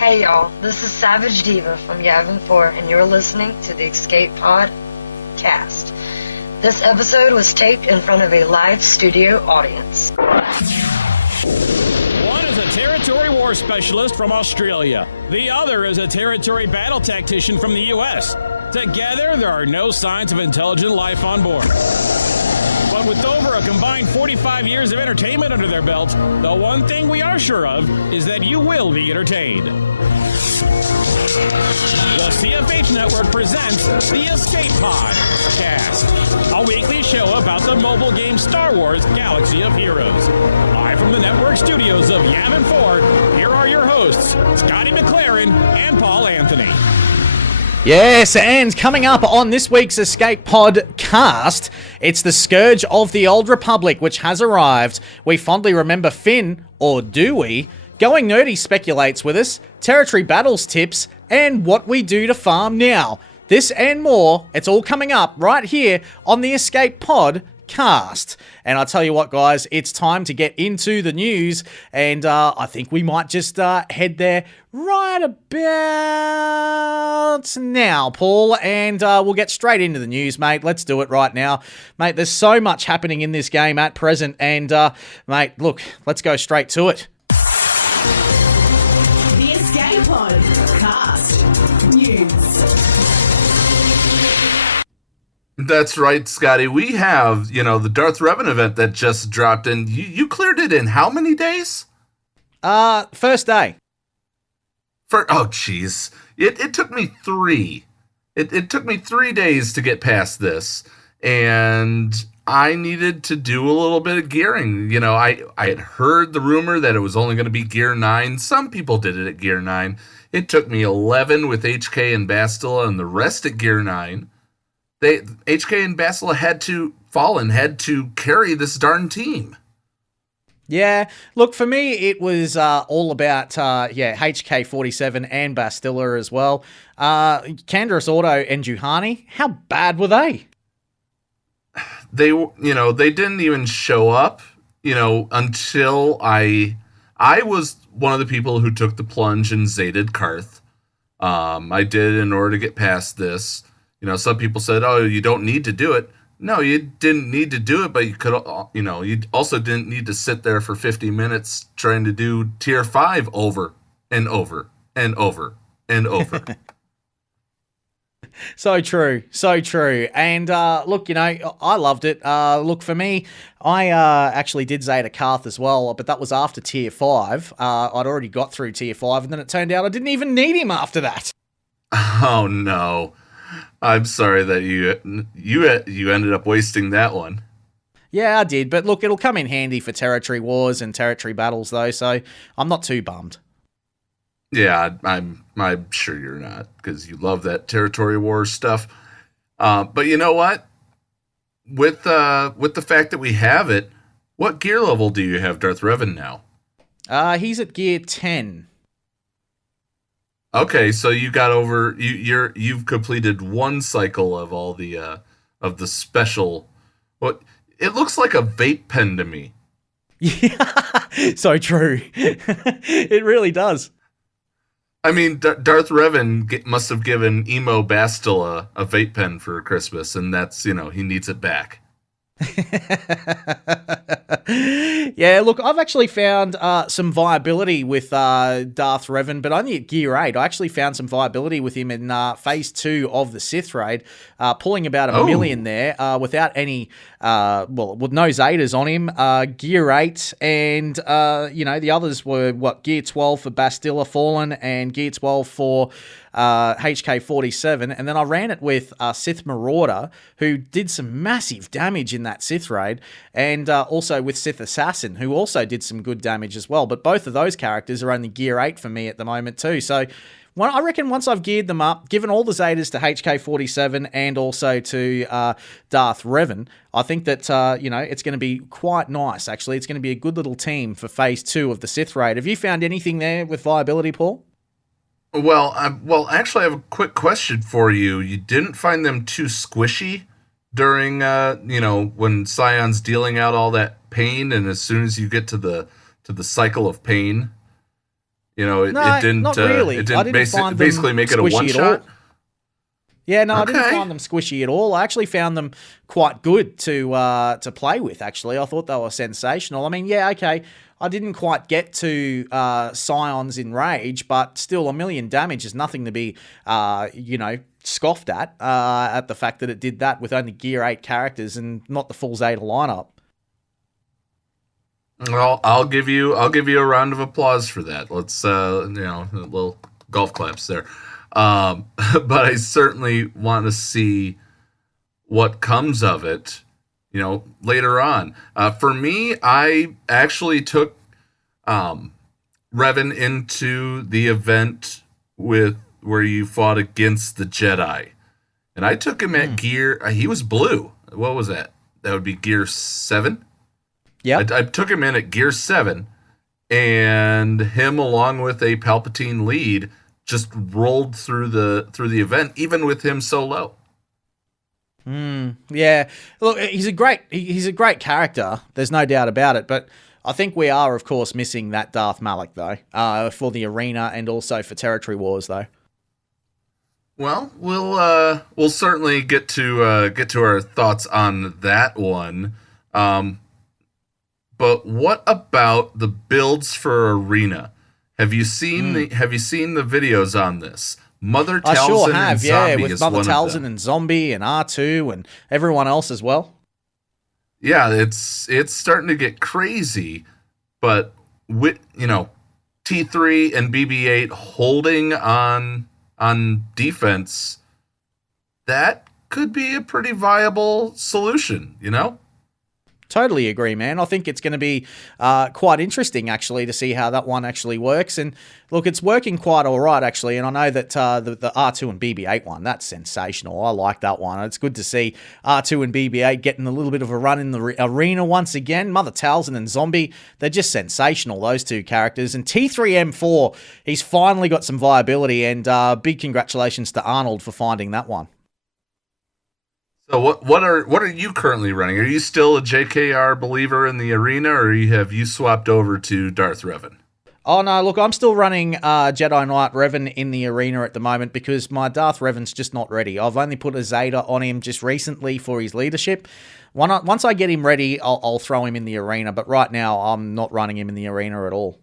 Hey y'all, this is Savage Diva from Yavin 4, and you're listening to the Escape Pod cast. This episode was taped in front of a live studio audience. One is a territory war specialist from Australia. The other is a territory battle tactician from the U.S. Together, there are no signs of intelligent life on board. But with over a combined 45 years of entertainment under their belts, the one thing we are sure of is that you will be entertained. The CFH Network presents the Escape Pod cast, a weekly show about the mobile game Star Wars Galaxy of Heroes. Live from the network studios of Yavin 4, here are your hosts, Scotty McLaren and Paul Anthony. Yes, and coming up on this week's Escape Pod cast, it's the Scourge of the Old Republic, which has arrived. We fondly remember Finn, or do we? Going Nerdy speculates with us, territory battles tips, and what we do to farm now. This and more, it's all coming up right here on the Escape Pod cast. And I'll tell you what, guys, it's time to get into the news, and I think we might just head there right about now, Paul, and we'll get straight into the news, mate. Let's do it right now. Mate, there's so much happening in this game at present, and mate, look, let's go straight to it. The Escape Pod cast news. That's right, Scotty. We have, the Darth Revan event that just dropped, and you cleared it in how many days? First day. Oh, jeez. It took me 3. It took me 3 days to get past this, and I needed to do a little bit of gearing. I had heard the rumor that it was only going to be Gear 9. Some people did it at Gear 9. It took me 11 with HK and Bastila, and the rest at Gear 9. HK and Bastila had to carry this darn team. Yeah, look, for me, it was all about, HK-47 and Bastila as well. Canderous Auto and Juhani, how bad were they? They didn't even show up, until I was one of the people who took the plunge and Zated Karth. I did in order to get past this. Some people said, oh, you don't need to do it. No, you didn't need to do it, but you could, you also didn't need to sit there for 50 minutes trying to do tier 5 over and over and over and over. So true. And look, I loved it. Look, for me, I actually did Zeta Karth as well, but that was after tier 5. I'd already got through tier 5, and then it turned out I didn't even need him after that. Oh, no. I'm sorry that you ended up wasting that one. Yeah, I did, but look, it'll come in handy for territory wars and territory battles, though, so I'm not too bummed. Yeah, I'm sure you're not, because you love that territory war stuff. But you know what? With the fact that we have it, what gear level do you have Darth Revan now? He's at gear 10. Okay, so you got over you've completed one cycle of all the special. What it looks like a vape pen to me. Yeah, so true. It really does. I mean, Darth Revan must have given Emo Bastila a vape pen for Christmas, and that's he needs it back. Yeah, look, I've actually found some viability with Darth Revan, but only at Gear 8. I actually found some viability with him in Phase 2 of the Sith Raid, pulling about a million there without any, with no Zetas on him. Gear 8, and, the others were, Gear 12 for Bastila Fallen and Gear 12 for HK-47, and then I ran it with Sith Marauder, who did some massive damage in that Sith Raid, and also with Sith Assassin, who also did some good damage as well, but both of those characters are only Gear 8 for me at the moment too, so I reckon once I've geared them up, given all the Zetas to HK-47 and also to Darth Revan, I think that, it's going to be quite nice, actually. It's going to be a good little team for Phase 2 of the Sith Raid. Have you found anything there with viability, Paul? Well, actually, I have a quick question for you. You didn't find them too squishy during, when Scion's dealing out all that pain, and as soon as you get to the cycle of pain, It No, didn't. not really. It I didn't didn't find them basically make it a squishy one at shot. all. Yeah, no, I didn't Okay. find them squishy at all. I actually found them quite good to play with, actually. I thought they were sensational. I mean, yeah, okay, I didn't quite get to Scions in Rage, but still, 1,000,000 damage is nothing to be, scoffed at the fact that it did that with only Gear 8 characters and not the full Zeta lineup. Well, I'll give you a round of applause for that. Let's a little golf claps there. But I certainly want to see what comes of it, later on. For me, I actually took Revan into the event where you fought against the Jedi, and I took him at gear. He was blue. What was that? That would be gear 7. Yeah, I took him in at gear 7, and him along with a Palpatine lead just rolled through the event, even with him so low. Yeah, look, he's a great character. There's no doubt about it. But I think we are, of course, missing that Darth Malak though, for the arena and also for territory wars though. Well, we'll certainly get to our thoughts on that one. But what about the builds for arena? Have you seen the videos on this? Mother Talzin I sure have, and Zombie with is Mother one of Talzin them. and Zombie and R2 and everyone else as well. Yeah, it's starting to get crazy, but with T3 and BB8 holding on defense, that could be a pretty viable solution, Totally agree, man. I think it's going to be quite interesting, actually, to see how that one actually works. And look, it's working quite all right, actually. And I know that the R2 and BB8 one, that's sensational. I like that one. It's good to see R2 and BB8 getting a little bit of a run in the arena once again. Mother Talzin and Zombie, they're just sensational, those two characters. And T3M4, he's finally got some viability. And big congratulations to Arnold for finding that one. So what are you currently running? Are you still a JKR believer in the arena, or have you swapped over to Darth Revan? Oh no, look, I'm still running Jedi Knight Revan in the arena at the moment because my Darth Revan's just not ready. I've only put a Zeta on him just recently for his leadership. Once I get him ready, I'll throw him in the arena, but right now I'm not running him in the arena at all.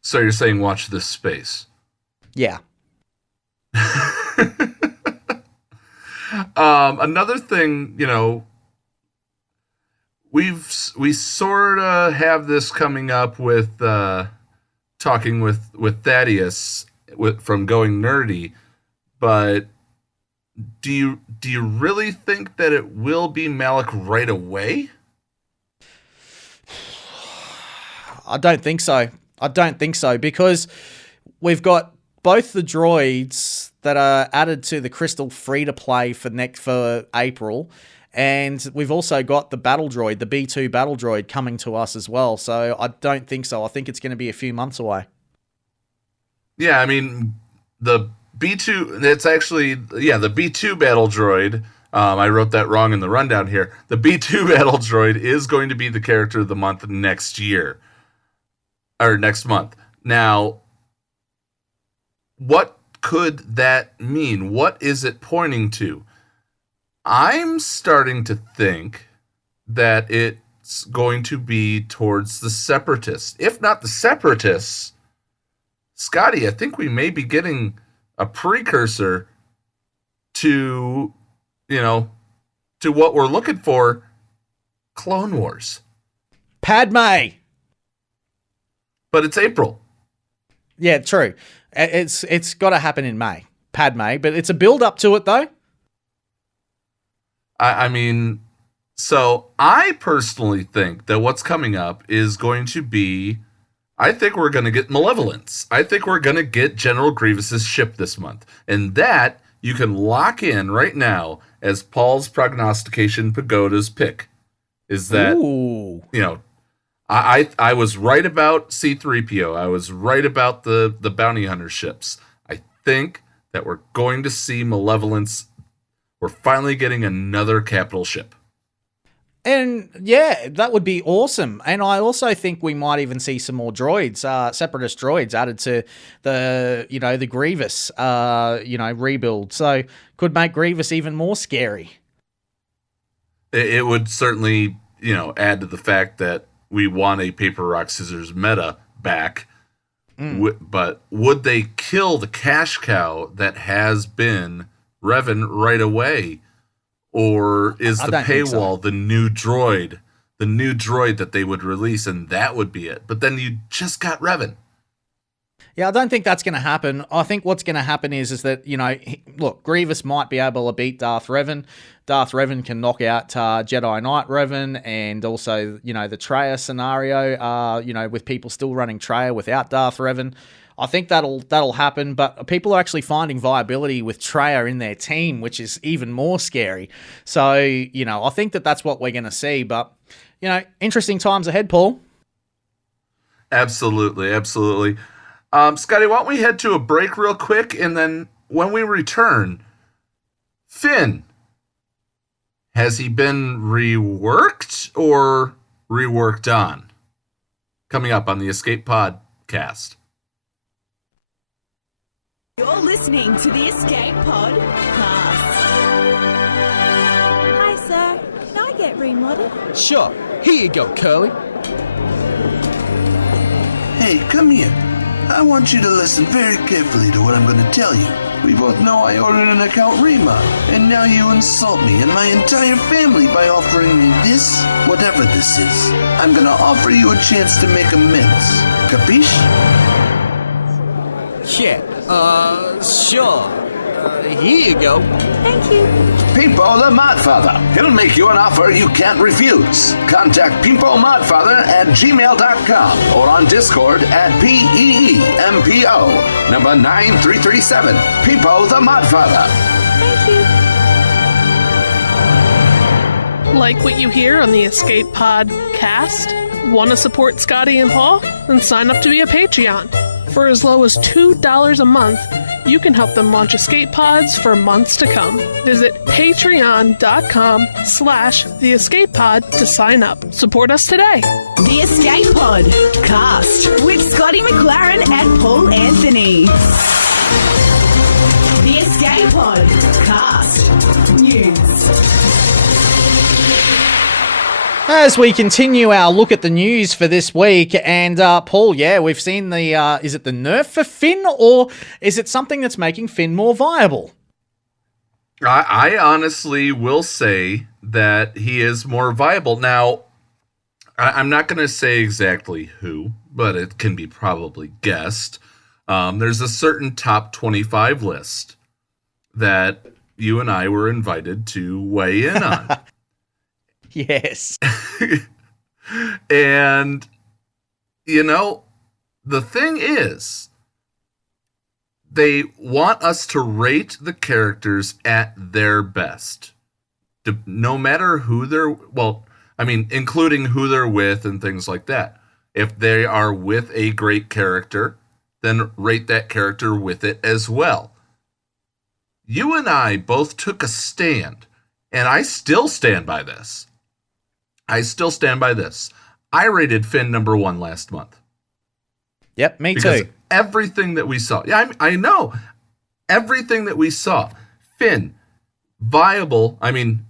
So you're saying watch this space? Yeah. Another thing, we sort of have this coming up with talking with Thaddeus from Going Nerdy, but do you really think that it will be Malak right away? I don't think so because we've got both the droids that are added to the Crystal free-to-play for April, and we've also got the battle droid, the B2 battle droid, coming to us as well. So I don't think so. I think it's going to be a few months away. Yeah, I mean, the B2, it's actually, the B2 battle droid, I wrote that wrong in the rundown here. The B2 battle droid is going to be the character of the month next year, or next month. Now, what could that mean? What is it pointing to? I'm starting to think that it's going to be towards the Separatists. If not the Separatists, Scotty, I think we may be getting a precursor to, to what we're looking for, Clone Wars. Padme! But it's April. Yeah, true. It's got to happen in May. Padme, but it's a build up to it though. I mean, so I personally think that what's coming up is going to be, I think we're going to get Malevolence. I think we're going to get General Grievous's ship this month. And that you can lock in right now as Paul's prognostication pagoda's pick. Is that, Ooh. I was right about C-3PO. I was right about the bounty hunter ships. I think that we're going to see Malevolence. We're finally getting another capital ship. And yeah, that would be awesome. And I also think we might even see some more droids, separatist droids added to the Grievous, rebuild. So could make Grievous even more scary. It would certainly, add to the fact that we want a paper, rock, scissors meta back. But would they kill the cash cow that has been Revan right away? Or is the paywall the new droid that they would release, and that would be it? But then you just got Revan. Yeah, I don't think that's going to happen. I think what's going to happen is that, look, Grievous might be able to beat Darth Revan. Darth Revan can knock out Jedi Knight Revan, and also, the Traya scenario, with people still running Traya without Darth Revan. I think that'll happen, but people are actually finding viability with Traya in their team, which is even more scary. So, I think that's what we're going to see. But, interesting times ahead, Paul. Absolutely, absolutely. Scotty, why don't we head to a break real quick, and then when we return, Finn, has he been reworked or reworked on? Coming up on the Escape Podcast. You're listening to the Escape Podcast. Hi, sir. Can I get remodeled? Sure. Here you go, Curly. Hey, come here. I want you to listen very carefully to what I'm going to tell you. We both know I ordered an account remodel, and now you insult me and my entire family by offering me this, whatever this is. I'm going to offer you a chance to make amends. Capiche? Yeah, sure. Here you go. Thank you. Pimpo the Modfather. He'll make you an offer you can't refuse. Contact Pimpo Modfather at gmail.com or on Discord at PEEMPO, number 9337. Pimpo the Modfather. Thank you. Like what you hear on the Escape Podcast? Want to support Scotty and Paul? Then sign up to be a Patreon. For as low as $2 a month, you can help them launch escape pods for months to come. Visit patreon.com/theescapepod to sign up. Support us today. The Escape Pod Cast with Scotty McLaren and Paul Anthony. The Escape Pod Cast News. As we continue our look at the news for this week, and Paul, we've seen the, is it the nerf for Finn, or is it something that's making Finn more viable? I honestly will say that he is more viable. Now, I'm not going to say exactly who, but it can be probably guessed. There's a certain top 25 list that you and I were invited to weigh in on. Yes. And, the thing is, they want us to rate the characters at their best. No matter who including who they're with and things like that. If they are with a great character, then rate that character with it as well. You and I both took a stand, and I still stand by this. I rated Finn number 1 last month. Yep, me because too. Everything that we saw. Yeah, I know. Everything that we saw. Finn, viable.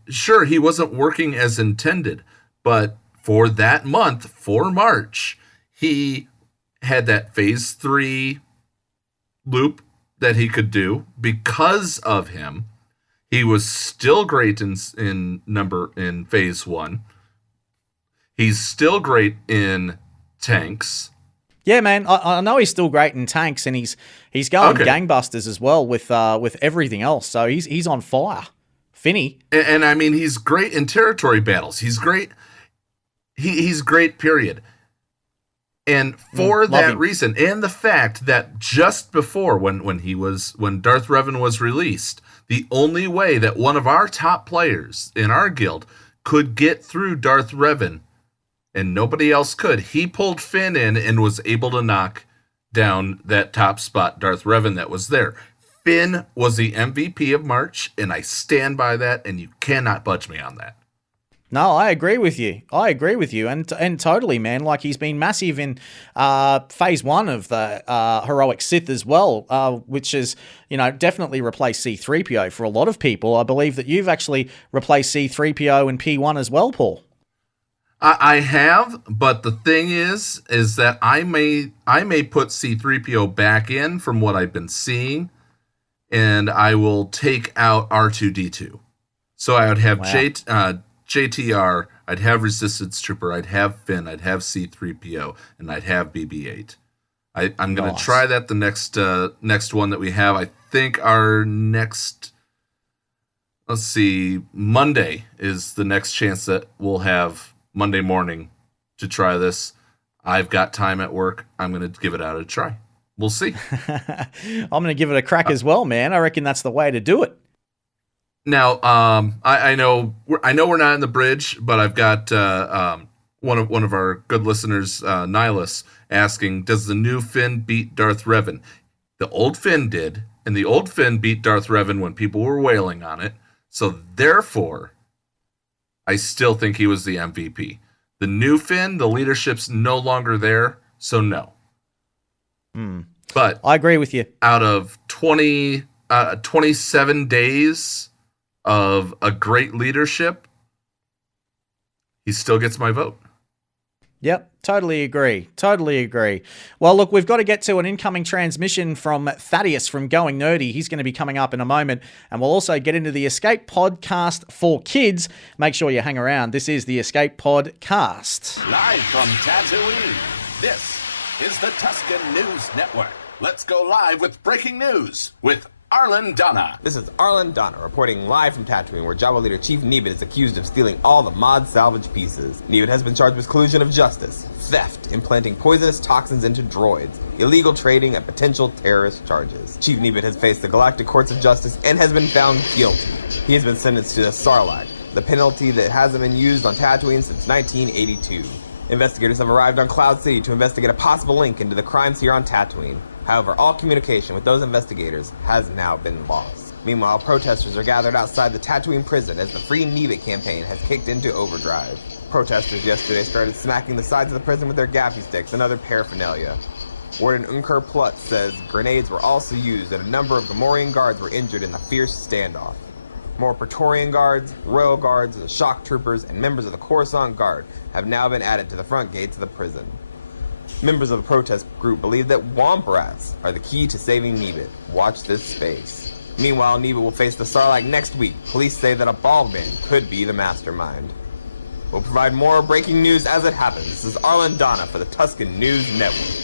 Sure, he wasn't working as intended, but for that month, for March, he had that phase 3 loop that he could do because of him. He was still great in phase 1. He's still great in tanks. Yeah, man, I know he's still great in tanks, and he's going gangbusters as well with everything else. So he's on fire, Finny. And he's great in territory battles. He's great. He's great. Period. And for that reason, and the fact that just before when Darth Revan was released, the only way that one of our top players in our guild could get through Darth Revan, and nobody else could, he pulled Finn in and was able to knock down that top spot Darth Revan that was there. Finn was the MVP of March, and I stand by that, and you cannot budge me on that. No, I agree with you. And totally, man. Like, he's been massive in phase 1 of the heroic Sith as well, which is, definitely replaced C-3PO for a lot of people. I believe that you've actually replaced C-3PO in P1 as well, Paul. I have, but the thing is that I may put C-3PO back in from what I've been seeing, and I will take out R2-D2. So I would have JTR, I'd have Resistance Trooper, I'd have Finn, I'd have C-3PO, and I'd have BB-8. I'm going to try that the next one that we have. I think our next, Monday is the next chance that we'll have, Monday morning, to try this. I've got time at work. I'm going to give it out a try. We'll see. I'm going to give it a crack as well, man. I reckon that's the way to do it. Now, I know we're not in the bridge, but I've got one of our good listeners, Nihilus, asking, does the new Finn beat Darth Revan? The old Finn did, and the old Finn beat Darth Revan when people were wailing on it. So therefore, I still think he was the MVP. The new Finn, the leadership's no longer there, so no. But I agree with you. Out of 27 days of a great leadership, he still gets my vote. Yep, totally agree. Well, look, we've got to get to an incoming transmission from Thaddeus from Going Nerdy. He's going to be coming up in a moment, and we'll also get into the Escape Podcast for Kids. Make sure you hang around. This is the Escape Podcast. Live from Tatooine, this is the Tuscan News Network. Let's go live with breaking news with Arlen Donna. This is Arlen Donna reporting live from Tatooine, where Jabba leader Chief Nebit is accused of stealing all the mod salvage pieces. Nebit has been charged with collusion of justice, theft, implanting poisonous toxins into droids, illegal trading, and potential terrorist charges. Chief Nebit has faced the Galactic Courts of Justice and has been found guilty. He has been sentenced to the Sarlacc, the penalty that hasn't been used on Tatooine since 1982. Investigators have arrived on Cloud City to investigate a possible link into the crimes here on Tatooine. However, all communication with those investigators has now been lost. Meanwhile, protesters are gathered outside the Tatooine prison as the Free Nebit campaign has kicked into overdrive. Protesters yesterday started smacking the sides of the prison with their gaffy sticks and other paraphernalia. Warden Unkur Plutz says grenades were also used and a number of Gamorrean guards were injured in the fierce standoff. More Praetorian guards, Royal Guards, the shock troopers, and members of the Coruscant Guard have now been added to the front gates of the prison. Members of the protest group believe that Womp Rats are the key to saving Nebit. Watch this space. Meanwhile, Nebit will face the Sarlacc next week. Police say that a bald man could be the mastermind. We'll provide more breaking news as it happens. This is Arlen Donna for the Tuscan News Network.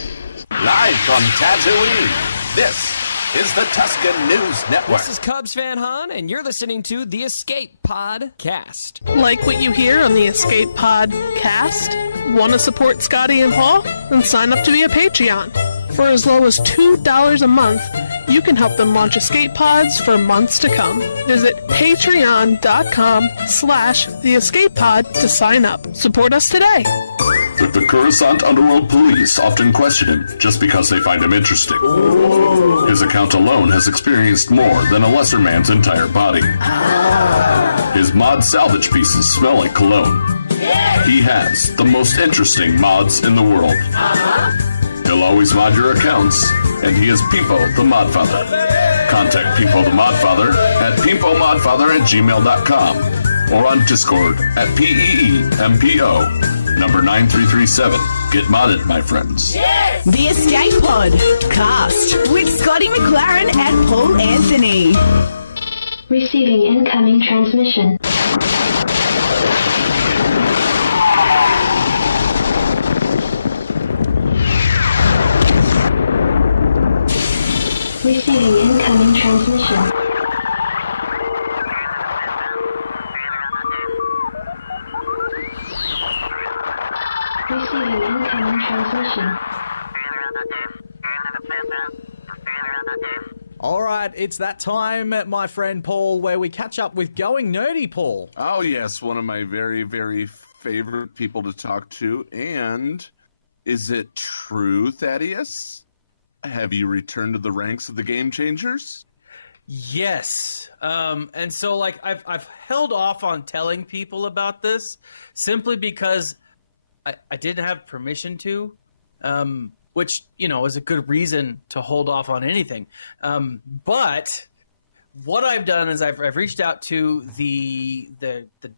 Live from Tatooine, this is the Tuscan News Network. This is Cubs fan Han, and you're listening to the Escape Podcast. Like what you hear on the Escape Podcast? Want to support Scotty and Paul? Then sign up to be a Patreon. For as low as $2 a month, you can help them launch escape pods for months to come. Visit patreon.com/theescapepod to sign up. Support us today. The Coruscant Underworld Police often question him just because they find him interesting. Ooh. His account alone has experienced more than a lesser man's entire body. His mod salvage pieces smell like cologne. He has the most interesting mods in the world. He'll always mod your accounts, and he is Peepo the Modfather. Contact Peepo the Modfather at peepomodfather@gmail.com or on Discord at PEEMPO, number 9337. Get modded, my friends. Yes! The Escape Pod Cast with Scotty McLaren and Paul Anthony. Receiving incoming transmission. Receiving incoming transmission. Receiving incoming transmission. All right, it's that time, my friend Paul, where we catch up with Going Nerdy, Paul. Oh, yes, one of my very, very favorite people to talk to. And is it true, Thaddeus? Have you returned to the ranks of the Game Changers? Yes. And so like I've held off on telling people about this simply because I didn't have permission to, which, you know, is a good reason to hold off on anything. But what I've done is I've reached out to the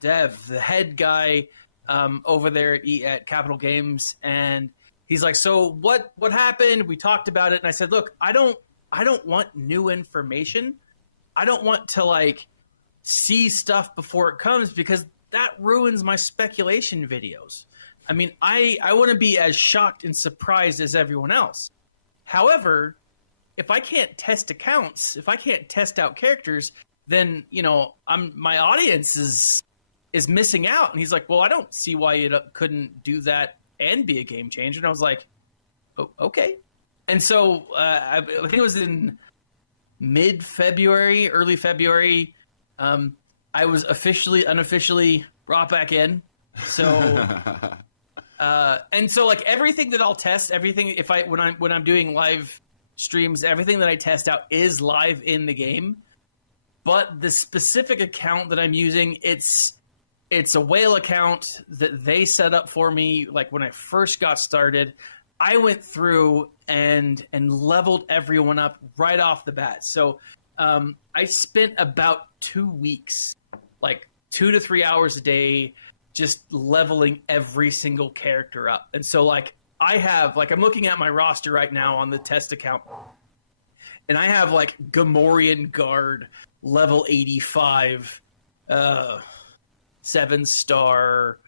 dev, the head guy over there at Capital Games, and he's like, "So what happened?" We talked about it, and I said, "Look, I don't want new information. I don't want to like see stuff before it comes because that ruins my speculation videos. I mean, I want to be as shocked and surprised as everyone else. However, if I can't test accounts, if I can't test out characters, then, you know, my audience is missing out." And he's like, "Well, I don't see why you couldn't do that and be a game changer." And I was like, "Oh, okay." And so I think it was in mid-February, early February, I was unofficially brought back in. So, and so like everything that I'll test, everything when I'm doing live streams, everything that I test out is live in the game. But the specific account that I'm using, it's a whale account that they set up for me. Like when I first got started, I went through and leveled everyone up right off the bat. So I spent about 2 weeks, like 2 to 3 hours a day, just leveling every single character up. And so like I'm looking at my roster right now on the test account, and I have like Gamorrean Guard level 85, 7-star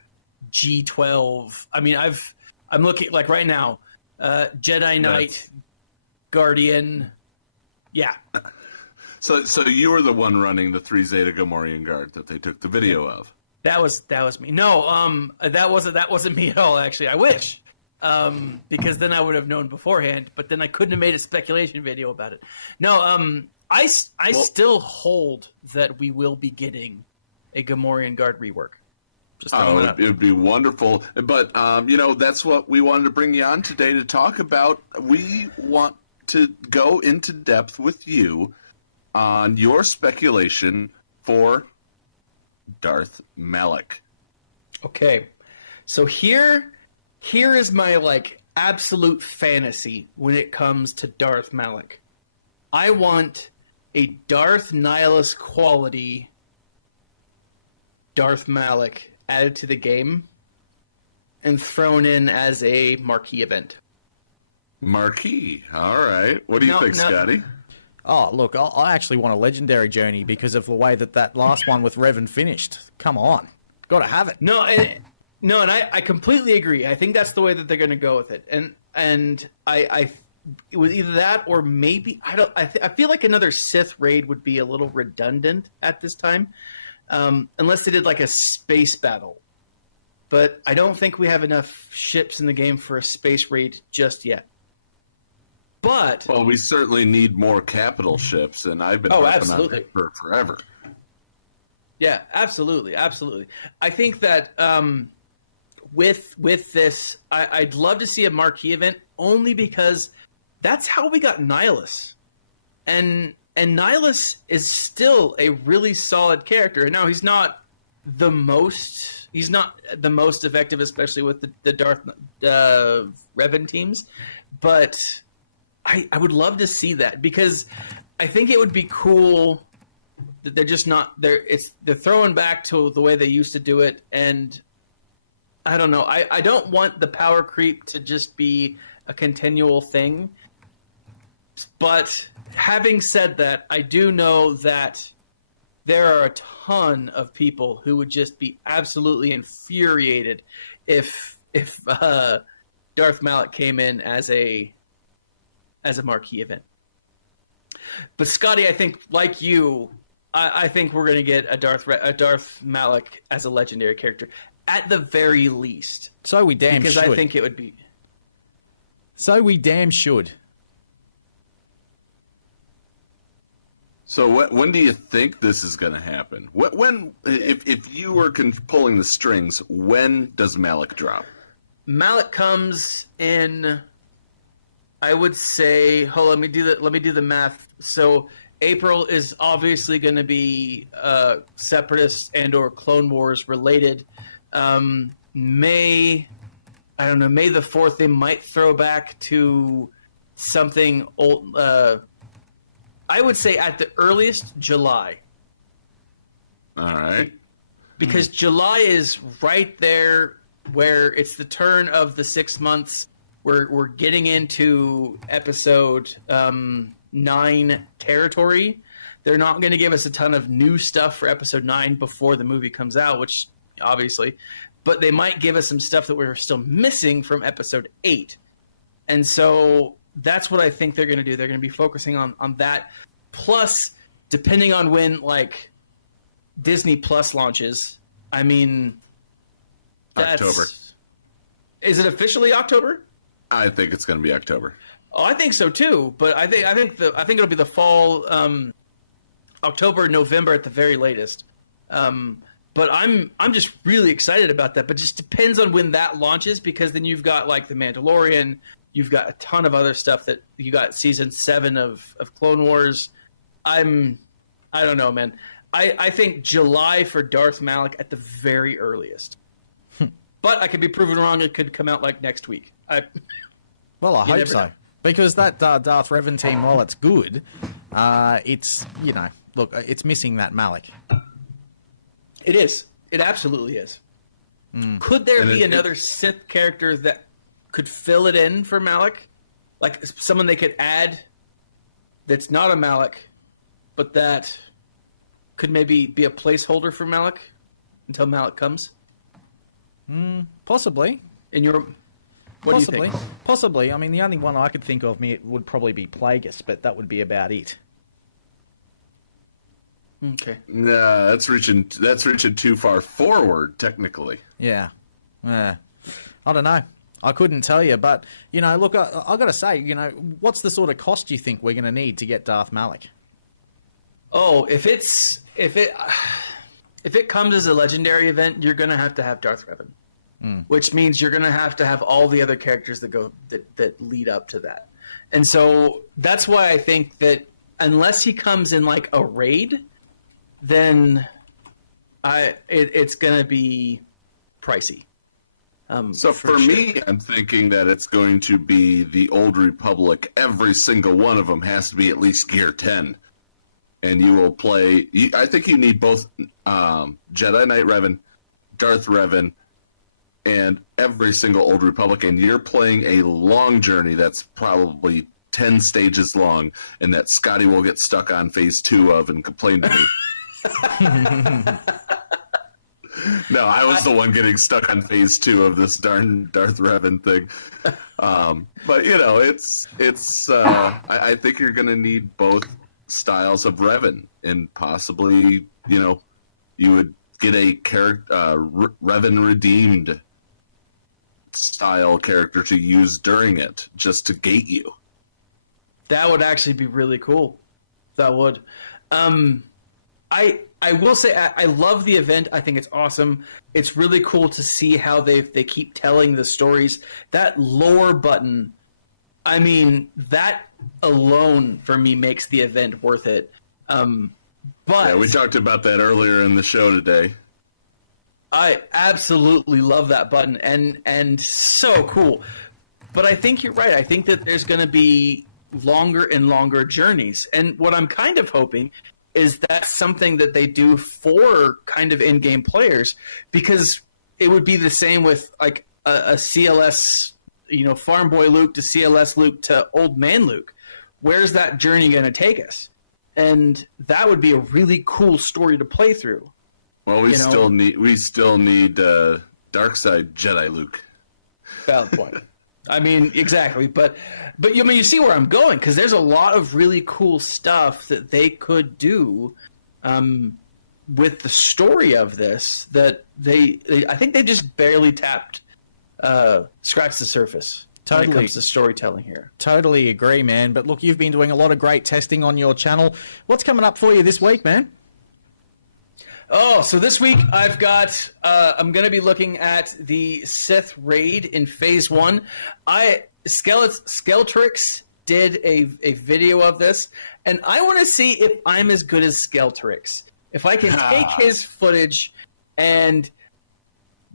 G12. I mean, I'm looking like right now, Jedi Knight, Guardian. Yeah. So you were the one running the 3 Zeta Gamorrean Guard that they took the video of. That was me. No, that wasn't me at all. Actually, I wish, because then I would have known beforehand. But then I couldn't have made a speculation video about it. No, I still hold that we will be getting a Gamorrean Guard rework. It would be wonderful. But, that's what we wanted to bring you on today to talk about. We want to go into depth with you on your speculation for Darth Malak. Okay. So here is my, like, absolute fantasy when it comes to Darth Malak. I want a Darth Nihilus quality Darth Malak added to the game and thrown in as a marquee event. Marquee. All right. What do you think, Scotty? Oh, look, I actually want a legendary journey because of the way that last one with Revan finished. Come on. Got to have it. No, and I completely agree. I think that's the way that they're going to go with it. And I it was either that or maybe I feel like another Sith raid would be a little redundant at this time. Unless they did like a space battle. But I don't think we have enough ships in the game for a space raid just yet. But well, we certainly need more capital ships, and I've been harping on that for forever. Yeah, absolutely. I think that with this, I'd love to see a marquee event only because that's how we got Nihilus. And Nihilus is still a really solid character. And now he's not the most effective, especially with the Darth Revan teams. But I would love to see that because I think it would be cool that they're just not they're throwing back to the way they used to do it. And I don't know. I don't want the power creep to just be a continual thing. But having said that, I do know that there are a ton of people who would just be absolutely infuriated if Darth Malak came in as a marquee event. But Scotty, I think like you, I think we're going to get a Darth Malak as a legendary character at the very least. So we damn because should. I think it would be. So we damn should. So when do you think this is going to happen? When, if you were pulling the strings, when does Malak drop? Malak comes in, I would say. Hold on, let me do the math. So April is obviously going to be Separatist and/or Clone Wars related. May the 4th, they might throw back to something old. I would say at the earliest, July. All right. Because July is right there where it's the turn of the 6 months. We're getting into episode 9 territory. They're not going to give us a ton of new stuff for episode 9 before the movie comes out, which obviously, but they might give us some stuff that we're still missing from episode 8. And so that's what I think they're going to do. They're going to be focusing on that. Plus, depending on when like Disney Plus launches, I mean, that's October. Is it officially October? I think it's going to be October. Oh, I think so too. But I think it'll be the fall, October, November at the very latest. But I'm just really excited about that. But just depends on when that launches, because then you've got like The Mandalorian, you've got a ton of other stuff that you got season 7 of Clone Wars. I don't know, man. I think July for Darth Malak at the very earliest. But I could be proven wrong. It could come out like next week. Well, I hope never so. know. Because that Darth Revan team, while it's good, it's, look, it's missing that Malak. It is. It absolutely is. Could there be another Sith character that could fill it in for Malak? Like someone they could add that's not a Malak, but that could maybe be a placeholder for Malak until Malak comes? Possibly. What do you think? Possibly. I mean, the only one I could think of would probably be Plagueis, but that would be about it. Okay. Nah, that's reaching too far forward, technically. Yeah. I don't know. I couldn't tell you, but, look, I got to say, what's the sort of cost you think we're going to need to get Darth Malak? Oh, if it comes as a legendary event, you're going to have Darth Revan. Which means you're going to have all the other characters that lead up to that. And so that's why I think that unless he comes in like a raid, then it's going to be pricey. So for me, I'm thinking that it's going to be the Old Republic. Every single one of them has to be at least Gear 10. And you will play... I think you need both Jedi Knight Revan, Darth Revan, and every single Old Republic, and you're playing a long journey that's probably 10 stages long, and that Scotty will get stuck on phase 2 of and complain to me. No, I was the one getting stuck on phase 2 of this darn Darth Revan thing. But, I think you're going to need both styles of Revan, and possibly, you would get a Revan redeemed style character to use during it, just to gate you. That would actually be really cool. That would. I will say I love the event. I think it's awesome. It's really cool to see how they keep telling the stories. That lore button, I mean, that alone for me makes the event worth it. But yeah, we talked about that earlier in the show today. I absolutely love that button, and so cool. But I think you're right. I think that there's going to be longer and longer journeys. And what I'm kind of hoping is that's something that they do for kind of in-game players, because it would be the same with like a CLS, farm boy Luke to CLS Luke to old man Luke. Where's that journey going to take us? And that would be a really cool story to play through. Well, we still need dark side Jedi Luke. Valid point. I mean, exactly, but you see where I'm going, because there's a lot of really cool stuff that they could do with the story of this that I think they just barely scratched the surface. When it comes to storytelling here. Totally agree, man. But look, you've been doing a lot of great testing on your channel. What's coming up for you this week, man? Oh, so this week I've got, I'm going to be looking at the Sith raid in Phase 1. Skeletrix did a video of this, and I want to see if I'm as good as Skeltrix. If I can take his footage and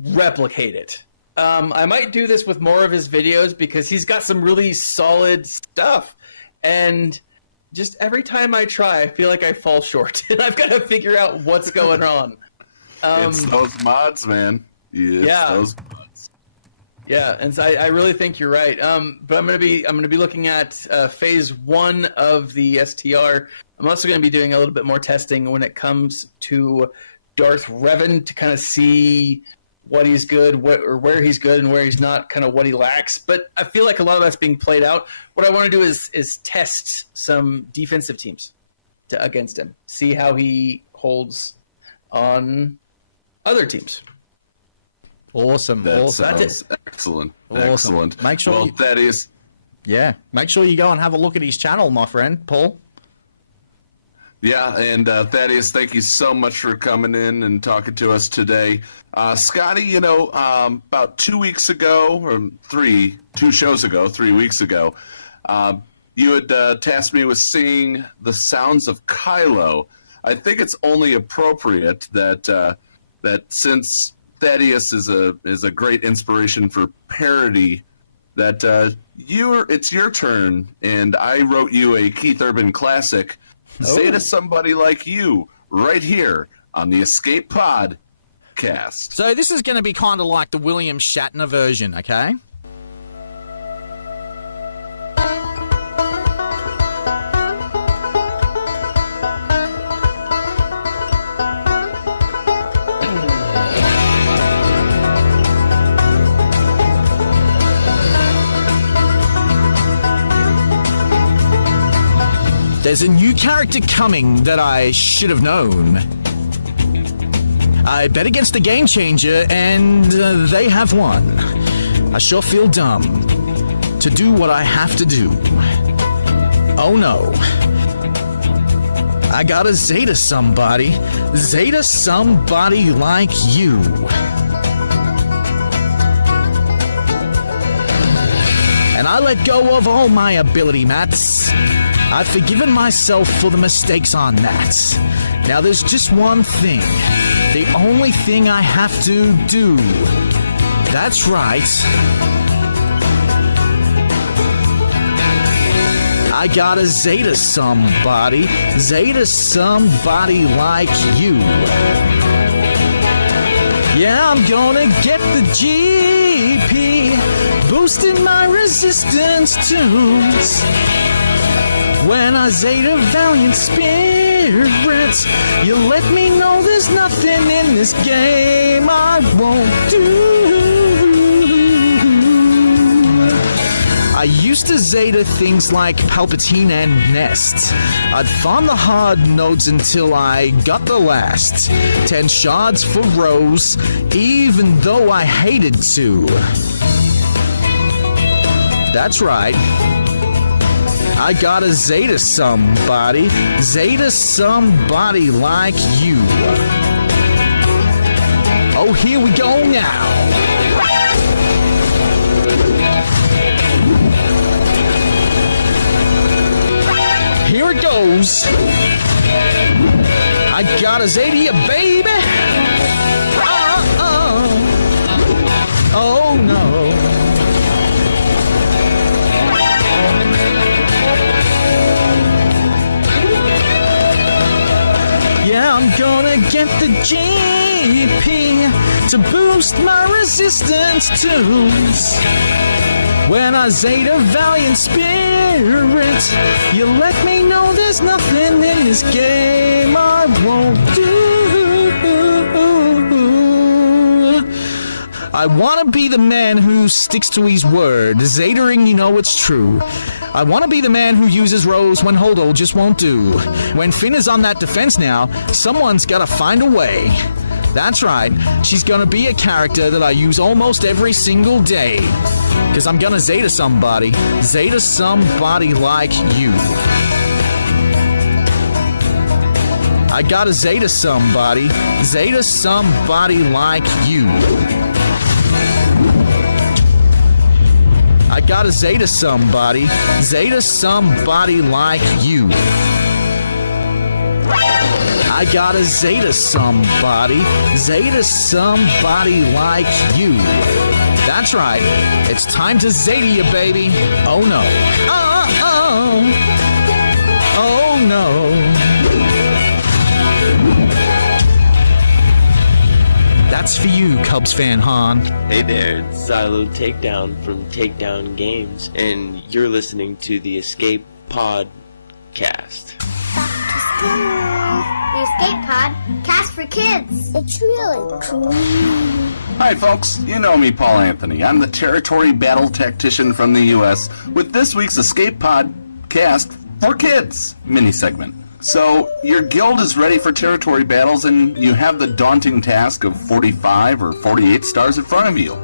replicate it. I might do this with more of his videos because he's got some really solid stuff. And just every time I try, I feel like I fall short. And I've got to figure out what's going on. It's those mods, man. Those mods. Yeah, and so I really think you're right. But I'm gonna be looking at phase 1 of the STR. I'm also gonna be doing a little bit more testing when it comes to Darth Revan to kind of see what he's good, where he's good and where he's not, kind of what he lacks. But I feel like a lot of that's being played out. What I want to do is test some defensive teams against him, see how he holds on other teams. Awesome. That sounds excellent. Awesome. Excellent. Make sure make sure you go and have a look at his channel, my friend, Paul. Yeah, and Thaddeus, thank you so much for coming in and talking to us today. Scotty, about 2 weeks ago, or 3 shows ago, 3 weeks ago, you had tasked me with singing the sounds of Kylo. I think it's only appropriate that since Thaddeus is a great inspiration for parody, that it's your turn, and I wrote you a Keith Urban classic. Say to somebody like you, right here on the Escape Podcast. So this is going to be kind of like the William Shatner version, okay? There's a new character coming that I should have known. I bet against the Game Changer, and they have won. I sure feel dumb to do what I have to do. Oh no. I gotta Zeta somebody. Zeta somebody like you. And I let go of all my ability mats. I've forgiven myself for the mistakes on that. Now there's just one thing. The only thing I have to do. That's right. I gotta Zeta somebody. Zeta somebody like you. Yeah, I'm gonna get the GP. Boosting my resistance tunes. When I Zeta Valiant Spirit, you let me know there's nothing in this game I won't do. I used to Zeta things like Palpatine and Nest. I'd farm the hard nodes until I got the last 10 shards for Rose, even though I hated to. That's right. I gotta Zeta somebody like you. Oh, here we go now. Here it goes. I gotta Zeta you, baby. Oh no. Yeah, I'm gonna get the GP to boost my resistance tunes. When I Zeta Valiant Spirit, you let me know there's nothing in this game I won't do. I want to be the man who sticks to his word, Zetaing, you know it's true. I want to be the man who uses Rose when Holdo just won't do. When Finn is on that defense now, someone's got to find a way. That's right, she's going to be a character that I use almost every single day. Because I'm going to Zeta somebody like you. I gotta Zeta somebody like you. I gotta Zeta somebody like you. I gotta Zeta somebody. Zeta somebody like you. That's right. It's time to Zeta you, baby. Oh no. Oh no. That's for you, Cubs fan Han. Hey there, it's Xylo Takedown from Takedown Games, and you're listening to the Escape Podcast. The Escape Pod, cast for kids. It's really cool. Hi folks, you know me, Paul Anthony. I'm the Territory Battle Tactician from the U.S. with this week's Escape Pod cast for kids mini segment. So, your guild is ready for territory battles and you have the daunting task of 45 or 48 stars in front of you.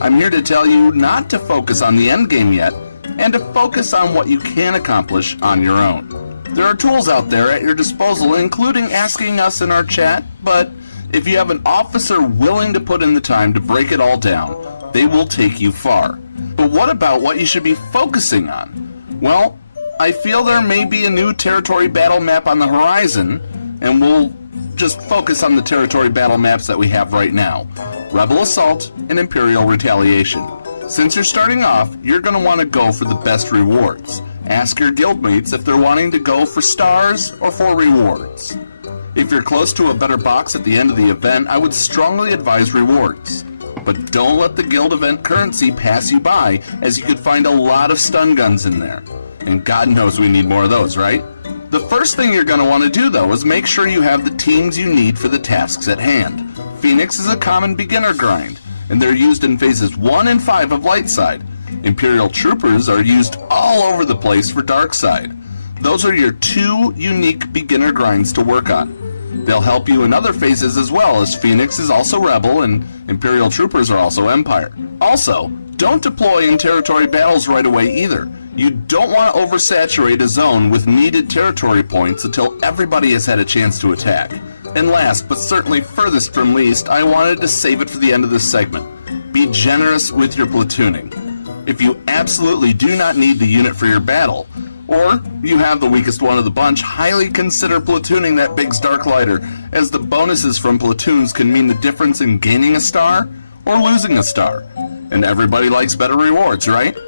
I'm here to tell you not to focus on the end game yet and to focus on what you can accomplish on your own. There are tools out there at your disposal, including asking us in our chat, but if you have an officer willing to put in the time to break it all down, they will take you far. But what about what you should be focusing on? Well, I feel there may be a new territory battle map on the horizon, and we'll just focus on the territory battle maps that we have right now. Rebel Assault and Imperial Retaliation. Since you're starting off, you're going to want to go for the best rewards. Ask your guildmates if they're wanting to go for stars or for rewards. If you're close to a better box at the end of the event, I would strongly advise rewards. But don't let the guild event currency pass you by, as you could find a lot of stun guns in there. And God knows we need more of those, right? The first thing you're going to want to do, though, is make sure you have the teams you need for the tasks at hand. Phoenix is a common beginner grind, and they're used in phases 1 and 5 of Lightside. Imperial Troopers are used all over the place for Darkside. Those are your two unique beginner grinds to work on. They'll help you in other phases as well, as Phoenix is also Rebel and Imperial Troopers are also Empire. Also, don't deploy in territory battles right away either. You don't want to oversaturate a zone with needed territory points until everybody has had a chance to attack. And last, but certainly furthest from least, I wanted to save it for the end of this segment. Be generous with your platooning. If you absolutely do not need the unit for your battle, or you have the weakest one of the bunch, highly consider platooning that Biggs Darklighter, as the bonuses from platoons can mean the difference in gaining a star or losing a star. And everybody likes better rewards, right?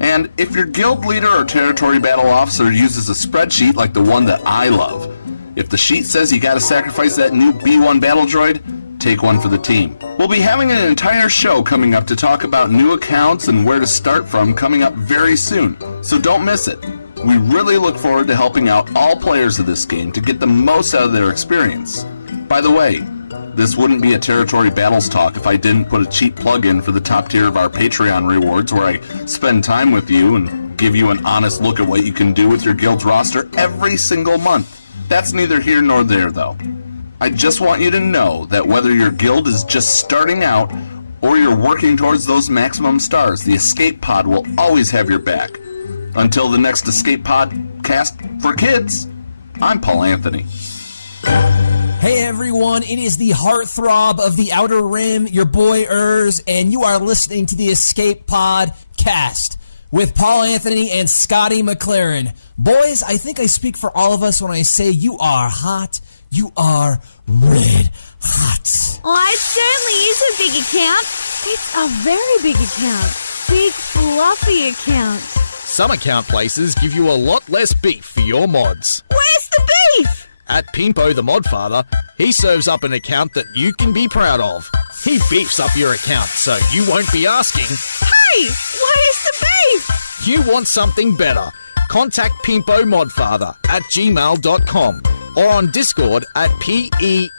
And if your guild leader or territory battle officer uses a spreadsheet like the one that I love, if the sheet says you gotta sacrifice that new B1 battle droid, take one for the team. We'll be having an entire show coming up to talk about new accounts and where to start from coming up very soon, so don't miss it. We really look forward to helping out all players of this game to get the most out of their experience. By the way, this wouldn't be a Territory Battles talk if I didn't put a cheap plug in for the top tier of our Patreon rewards, where I spend time with you and give you an honest look at what you can do with your guild's roster every single month. That's neither here nor there, though. I just want you to know that whether your guild is just starting out or you're working towards those maximum stars, the Escape Pod will always have your back. Until the next Escape Podcast for kids, I'm Paul Anthony. Hey everyone, it is the heartthrob of the Outer Rim, your boy and you are listening to the Escape Pod Cast with Paul Anthony and Scotty McLaren. Boys, I think I speak for all of us when I say you are hot, you are red hot. Oh, it certainly is a big account. It's a very big account. Big, fluffy account. Some account places give you a lot less beef for your mods. Where's the beef? At Pimpo the Modfather, he serves up an account that you can be proud of. He beefs up your account so you won't be asking, Hey, where's the beef? You want something better? Contact Pimpo Modfather at gmail.com or on Discord at PEEMPO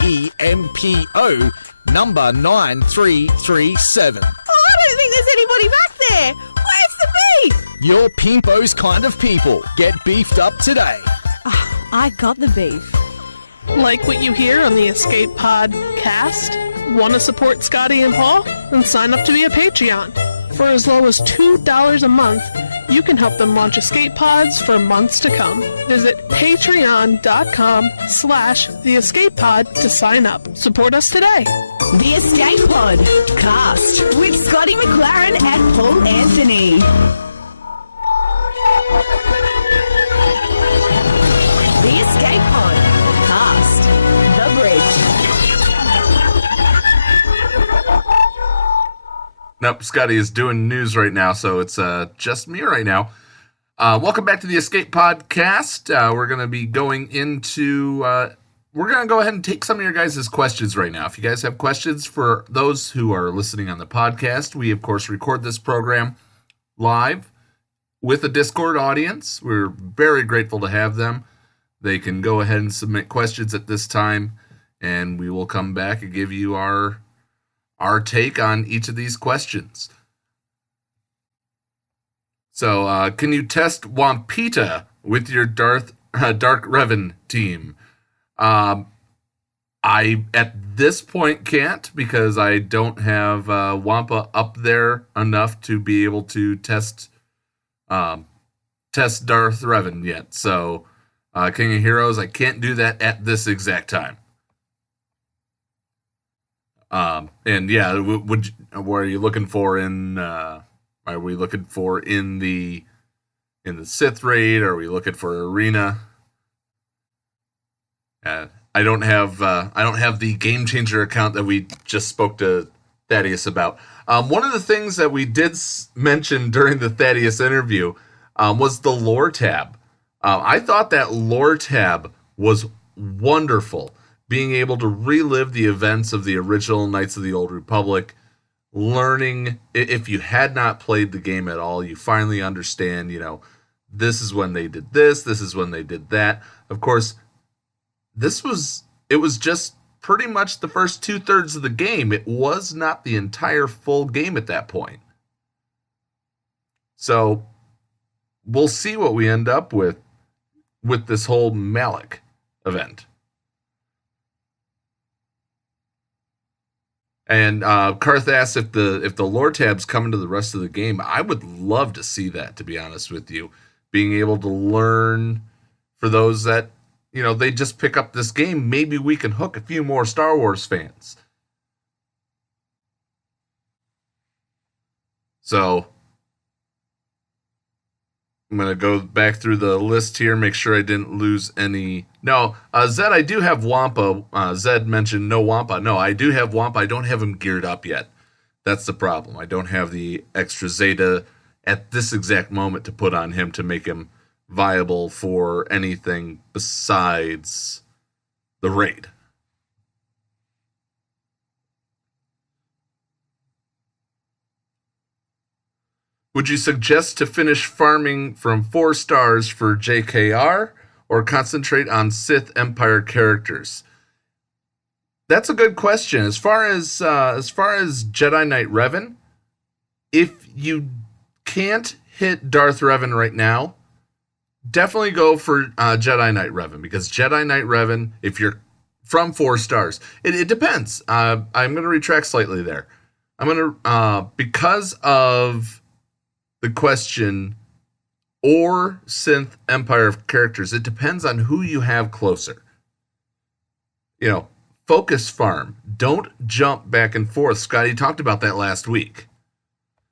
number 9337. Oh, I don't think there's anybody back there. Where's the beef? You're Pimpo's kind of people. Get beefed up today. I got the beef. Like what you hear on the Escape Pod Cast? Want to support Scotty and Paul? Then sign up to be a Patreon. For as low as $2 a month, you can help them launch Escape Pods for months to come. Visit patreon.com/The Escape Pod to sign up. Support us today. The Escape Pod Cast with Scotty McLaren and Paul Anthony. The Escape Pod Cast. coverage. Nope, Scotty is doing news right now, so it's just me right now. Welcome back to the Escape Podcast. We're going to be going into... we're going to go ahead and take some of your guys' questions right now. If you guys have questions for those who are listening on the podcast, we, of course, record this program live with a Discord audience. We're very grateful to have them. They can go ahead and submit questions at this time, and we will come back and give you our take on each of these questions. So, can you test Wampita with your Dark Revan team? I, at this point, can't, because I don't have Wampa up there enough to be able to test Darth Revan yet. So, King of Heroes, I can't do that at this exact time. And yeah, what are you looking for in? Are we looking for in the Sith raid? Are we looking for arena? I don't have the Game Changer account that we just spoke to Thaddeus about. One of the things that we did mention during the Thaddeus interview was the lore tab. I thought that lore tab was wonderful. Being able to relive the events of the original Knights of the Old Republic, learning, if you had not played the game at all, you finally understand, this is when they did this is when they did that. Of course, it was just pretty much the first 2/3 of the game. It was not the entire full game at that point. So, we'll see what we end up with this whole Malak event. And Karth asks if the lore tabs come into the rest of the game. I would love to see that, to be honest with you. Being able to learn, for those that, they just pick up this game, maybe we can hook a few more Star Wars fans. So, I'm going to go back through the list here, make sure I didn't lose any. No, Zed, I do have Wampa. Zed mentioned no Wampa. No, I do have Wampa. I don't have him geared up yet. That's the problem. I don't have the extra Zeta at this exact moment to put on him to make him viable for anything besides the raid. Would you suggest to finish farming from 4 stars for JKR or concentrate on Sith Empire characters? That's a good question. As far as Jedi Knight Revan, if you can't hit Darth Revan right now, definitely go for Jedi Knight Revan, because Jedi Knight Revan, if you're from 4 stars, it depends. I'm going to retract slightly there. I'm going to because of the question, or Sith Empire characters, it depends on who you have closer. Focus farm. Don't jump back and forth. Scotty talked about that last week.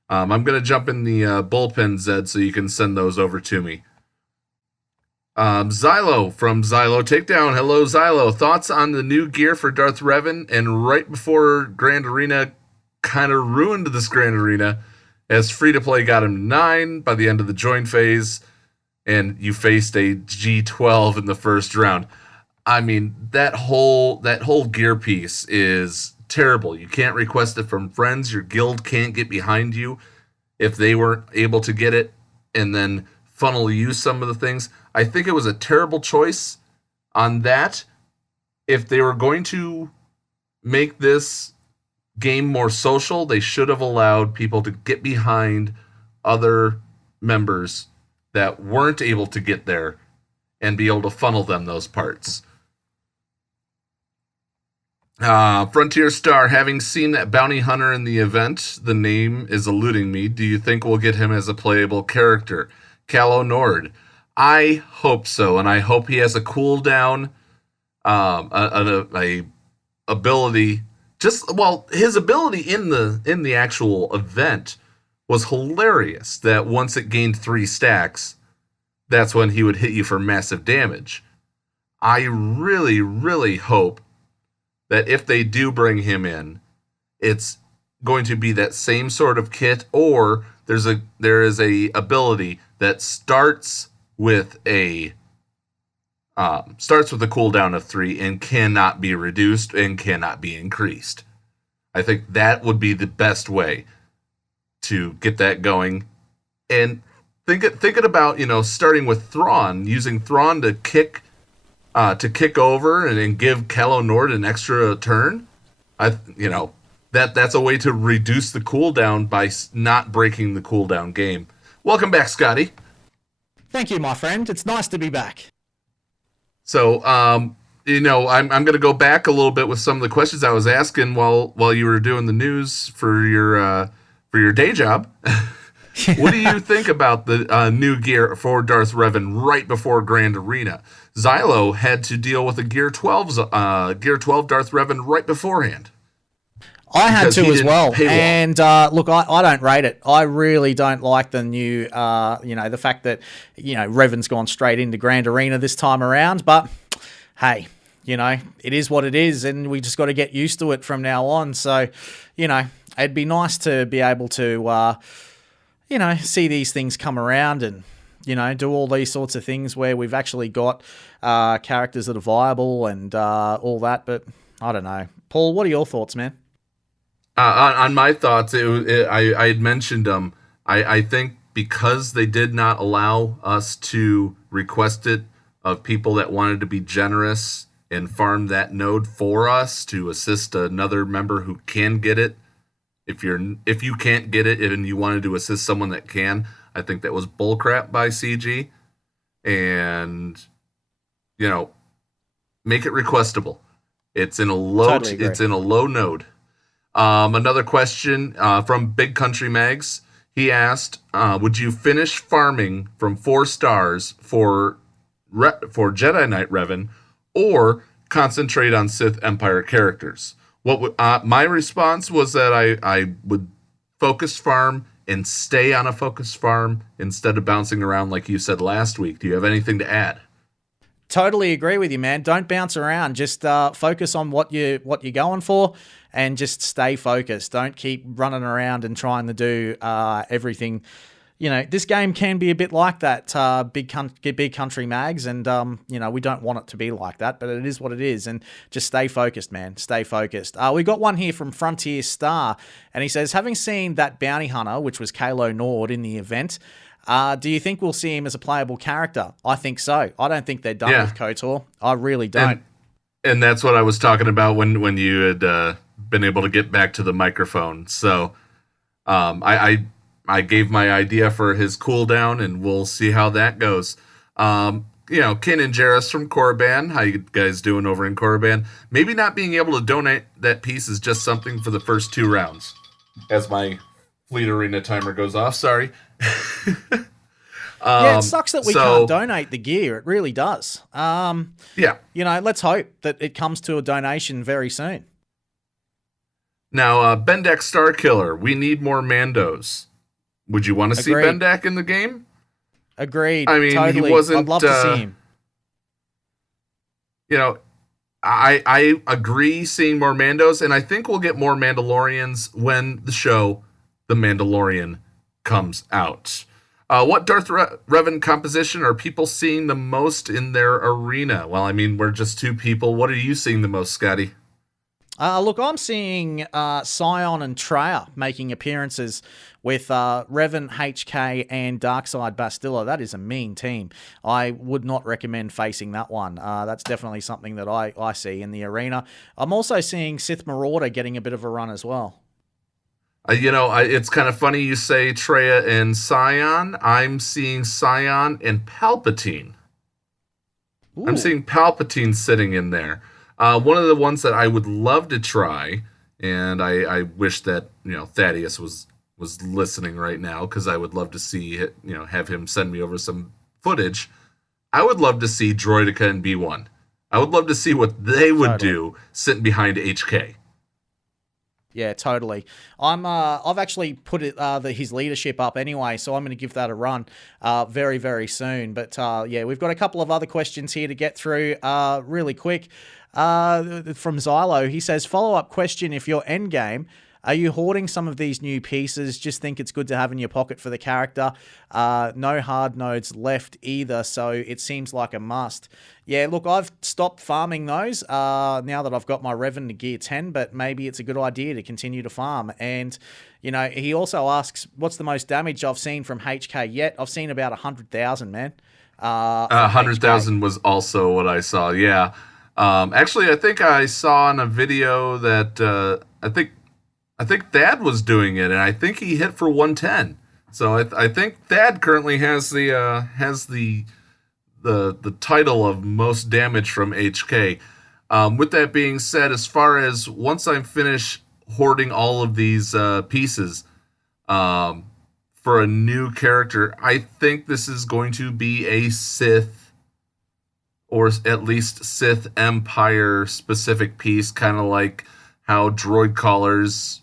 I'm going to jump in the bullpen, Zed, so you can send those over to me. Xylo from Xylo Takedown. Hello, Xylo. Thoughts on the new gear for Darth Revan, and right before Grand Arena kind of ruined this Grand Arena, as free-to-play got him 9 by the end of the join phase, and you faced a G12 in the first round. I mean, that whole gear piece is terrible. You can't request it from friends. Your guild can't get behind you if they weren't able to get it and then funnel you some of the things. I think it was a terrible choice on that. If they were going to make this game more social, they should have allowed people to get behind other members that weren't able to get there and be able to funnel them those parts. Frontier Star, having seen that bounty hunter in the event, the name is eluding me. Do you think we'll get him as a playable character? Calo Nord. I hope so, and I hope he has a cooldown, a ability. His ability in the actual event was hilarious. That once it gained 3 stacks, that's when he would hit you for massive damage. I really, really hope that if they do bring him in, it's going to be that same sort of kit, or there is a ability that starts with a cooldown of 3 and cannot be reduced and cannot be increased. I think that would be the best way to get that going. And thinking about, starting with Thrawn, using Thrawn to kick over and give Calo Nord an extra turn. That's a way to reduce the cooldown by not breaking the cooldown game. Welcome back, Scotty. Thank you, my friend. It's nice to be back. So, I'm going to go back a little bit with some of the questions I was asking while you were doing the news for your day job. What do you think about the new gear for Darth Revan right before Grand Arena? Xylo had to deal with a Gear 12 Darth Revan right beforehand. I had to as well. And look, I don't rate it. I really don't like the new, the fact that, Revan's gone straight into Grand Arena this time around. But hey, it is what it is, and we just got to get used to it from now on. So, it'd be nice to be able to, see these things come around and, do all these sorts of things where we've actually got characters that are viable and all that. But I don't know. Paul, what are your thoughts, man? On my thoughts, I had mentioned I think because they did not allow us to request it of people that wanted to be generous and farm that node for us to assist another member who can get it. If you can't get it and you wanted to assist someone that can, I think that was bullcrap by CG. And make it requestable. It's in a low node. Another question from Big Country Mags. He asked, would you finish farming from 4 stars for Jedi Knight Revan or concentrate on Sith Empire characters? My response was that I would focus farm and stay on a focus farm instead of bouncing around like you said last week. Do you have anything to add? Totally agree with you, man. Don't bounce around. Just focus on what you're going for, and just stay focused. Don't keep running around and trying to do everything. This game can be a bit like that, big country mags, and we don't want it to be like that, but it is what it is. And just stay focused, man. Stay focused. We got one here from Frontier Star, and he says, having seen that bounty hunter, which was Calo Nord in the event, do you think we'll see him as a playable character? I think so. I don't think they're done with KOTOR. I really don't. And that's what I was talking about when you had been able to get back to the microphone. So I gave my idea for his cooldown, and we'll see how that goes. Ken and Jarrus from Korriban, how you guys doing over in Korriban? Maybe not being able to donate that piece is just something for the first 2 rounds. As my Fleet Arena timer goes off, sorry. It sucks that we can't donate the gear. It really does. Yeah. Let's hope that it comes to a donation very soon. Now, Bendak Starkiller, we need more Mandos. Would you want to see Bendak in the game? Agreed. I mean, totally. He wasn't. I'd love to see him. I agree seeing more Mandos, and I think we'll get more Mandalorians when the show The Mandalorian comes out. What Darth Revan composition are people seeing the most in their arena? Well, I mean, we're just 2 people. What are you seeing the most, Scotty? Look, I'm seeing Scion and Traya making appearances with Revan, HK, and Darkseid Bastilla. That is a mean team. I would not recommend facing that one. That's definitely something that I see in the arena. I'm also seeing Sith Marauder getting a bit of a run as well. It's kind of funny you say Traya and Scion. I'm seeing Scion and Palpatine. Ooh. I'm seeing Palpatine sitting in there. One of the ones that I would love to try, and I wish that Thaddeus was listening right now, because I would love to see it, have him send me over some footage. I would love to see Droideka and B1. I would love to see what they would do sitting behind HK. Yeah, totally. I've actually put his leadership up anyway, so I'm going to give that a run very, very soon. But yeah, we've got a couple of other questions here to get through really quick. From Xylo, he says, follow-up question, if you're endgame, are you hoarding some of these new pieces? Just think it's good to have in your pocket for the character. No hard nodes left either, so it seems like a must. Yeah, look, I've stopped farming those now that I've got my Revan to Gear 10, but maybe it's a good idea to continue to farm. And, you know, he also asks, what's the most damage I've seen from HK yet? I've seen about 100,000, man. 100,000 was also what I saw, yeah. Actually, I think I saw in a video that I think Thad was doing it, and I think he hit for 110. So I think Thad currently has the title of most damage from HK. With that being said, as far as once I'm finished hoarding all of these pieces for a new character, I think this is going to be a Sith, or at least Sith Empire specific piece, kind of like how droid collars,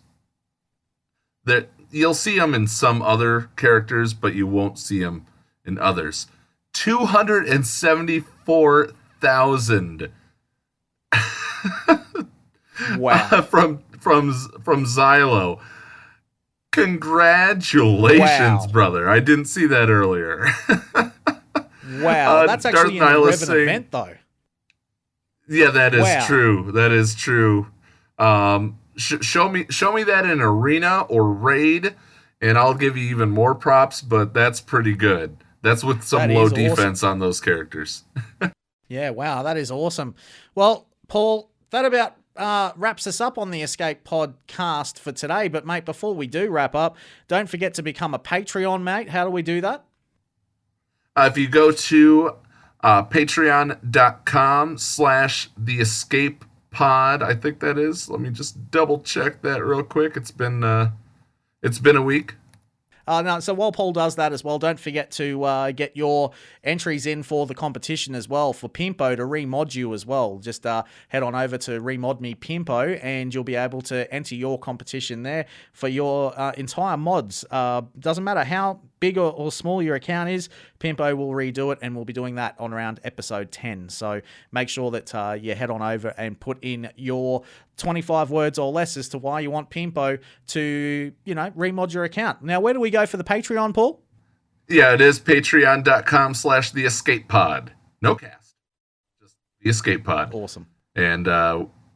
that you'll see them in some other characters, but you won't see them in others. 274,000. Wow. From Xylo. Congratulations, brother. I didn't see that earlier. Wow, that's actually in the Revan event, though. Yeah, that is true. That is true. Show me that in arena or raid, and I'll give you even more props. But that's pretty good. That's with some low defense on those characters. Yeah, wow, that is awesome. Well, Paul, that about wraps us up on the Escape Podcast for today. But mate, before we do wrap up, don't forget to become a Patreon, mate. How do we do that? If you go to patreon.com/theescapepod, I think that is. Let me just double check that real quick. It's been a week. No, so while Paul does that as well, don't forget to get your entries in for the competition as well, for Pimpo to remod you as well. Just head on over to Remod Me Pimpo, and you'll be able to enter your competition there for your entire mods. Doesn't matter how big or small your account is, Pimpo will redo it, and we'll be doing that on around episode 10. So make sure that you head on over and put in your 25 words or less as to why you want Pimpo to, remod your account. Now, where do we go for the Patreon, Paul? Yeah, it is patreon.com/theescapepod. No cast. Just the Escape Pod. Awesome. And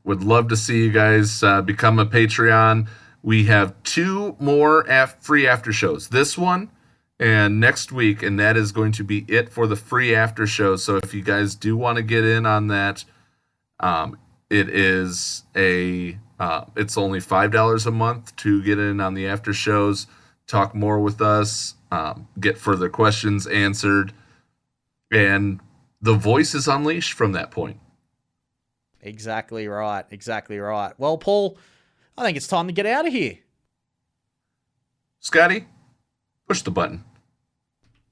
would love to see you guys become a Patreon. We have 2 more free after shows. This one and next week, and that is going to be it for the free after show. So if you guys do want to get in on that, it is it's only $5 a month to get in on the after shows, talk more with us, get further questions answered, and the voice is unleashed from that point. Exactly right. Exactly right. Well, Paul, I think it's time to get out of here. Scotty, push the button.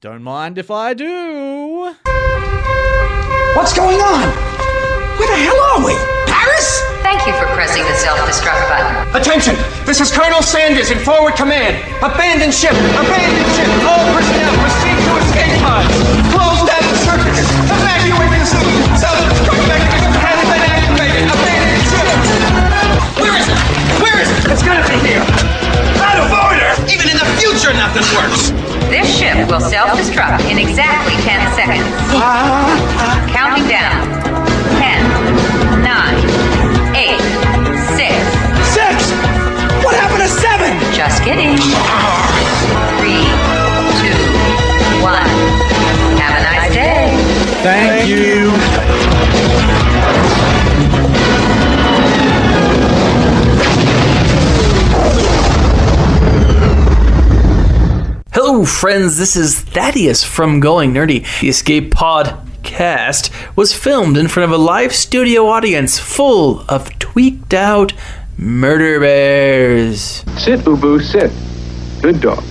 Don't mind if I do. What's going on? Where the hell are we? Paris? Thank you for pressing the self-destruct button. Attention! This is Colonel Sanders in forward command. Abandon ship! Abandon ship! All personnel proceed to escape pods. Close down the circuit. Evacuate the city. Self-destruct mechanism has been activated. Abandon ship! Where is it? Where is it? It's gotta be here. Out of order! Even in the future, nothing works. This ship will self-destruct in exactly 10 seconds. Counting down. 10, 9, 8, 6. 6! What happened to 7? Just kidding. 3, 2, 1. Have a nice day. Thank you. Hello, friends. This is Thaddeus from Going Nerdy. The Escape Podcast was filmed in front of a live studio audience full of tweaked out murder bears. Sit, Ubu, sit. Good dog.